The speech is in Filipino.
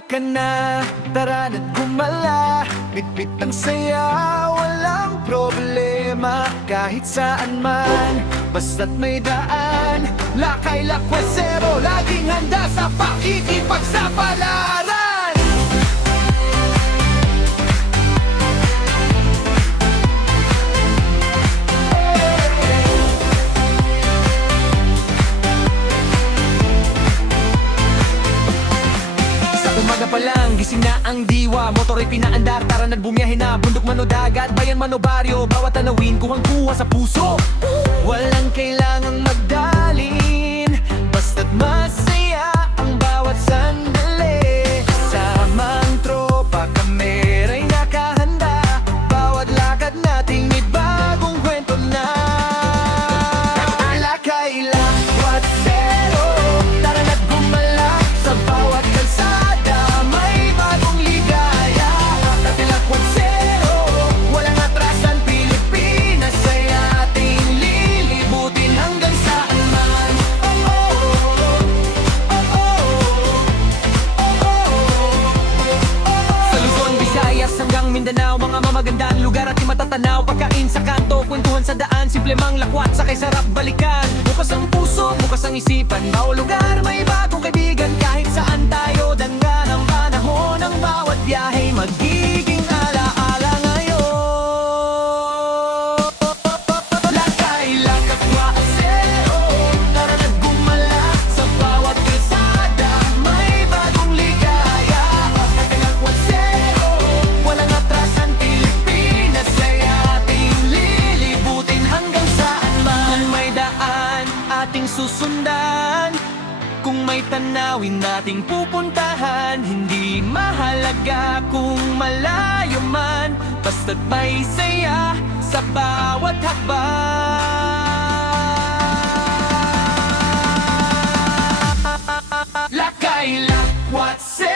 Halika na, tara na't gumala. Bitbit ang saya, walang problema. Kahit saan man, basta't may daan. Lakay Lakwesero, laging handa sa pakikipagsapalaran. Umaga pa lang, gising na ang diwa. Motor ay pinaandar, tara na't bumiyahe na. Bundok man o dagat, bayan man o baryo, bawat tanawin kuhang-kuha sa puso. Walang kailangang magdalin, basta't masaya ang bawat sandali. Kasamang tropa, kamera'y nakahanda. Bawat lakad nating may bagong kwento na. Lakay Lakwesero, tara na't gumala. Sa bawat kalsada may bagong ligaya. Lakwesero, walang atrasan. Pilipinas ay ating lilibutin hanggang saan man. Sa Luzon, Visayas hanggang Mindanao, mga mamagandang lugar at matatanaw. Pagkain sa kanto, kwentuhan sa daan, simple mang lakwat, sakay sarap balikan. Bukas ang puso, bukas ang isipan, bawat lugar may bagong kaibigan. Kahit saan tayo danggan ang panahon, ang bawat biyahe magiging alaala ngayon. Lakay Lakwesero, tara na't gumala. Sa bawat kalsada may bagong ligaya. Lakwesero, walang atrasan. Pilipinas ay ating lilibutin hanggang saan man. Kung may daan ating susundan, kung may tanawin nating pupuntahan, hindi mahalaga kung malayo man, basta't may saya sa bawat hakbang. Lakay Lakwesero.